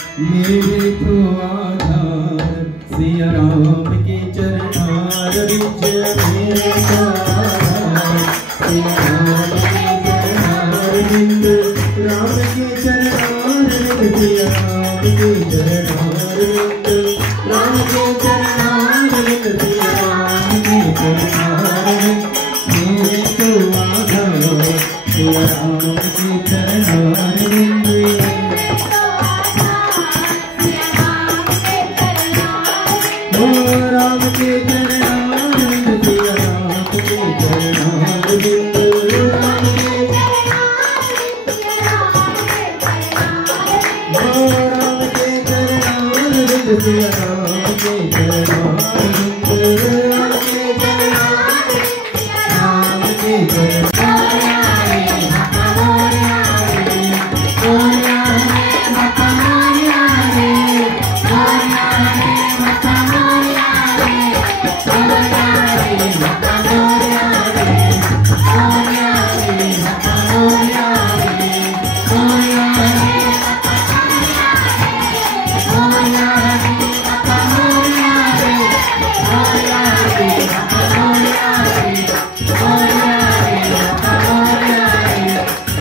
मेरे तो आधार सिया राम के चरणार विच, मेरे तो आधार सिया राम के चरणार विच, राम के चरणार विच, सिया राम के चरणार विच, राम के चरणार विच, सिया राम के चरणार विच, मेरे तो आधार सिया राम के चरणार विच। राम के चरणार विच, सिया राम के चरणार विच, राम के चरणार विच, सिया राम के चरणार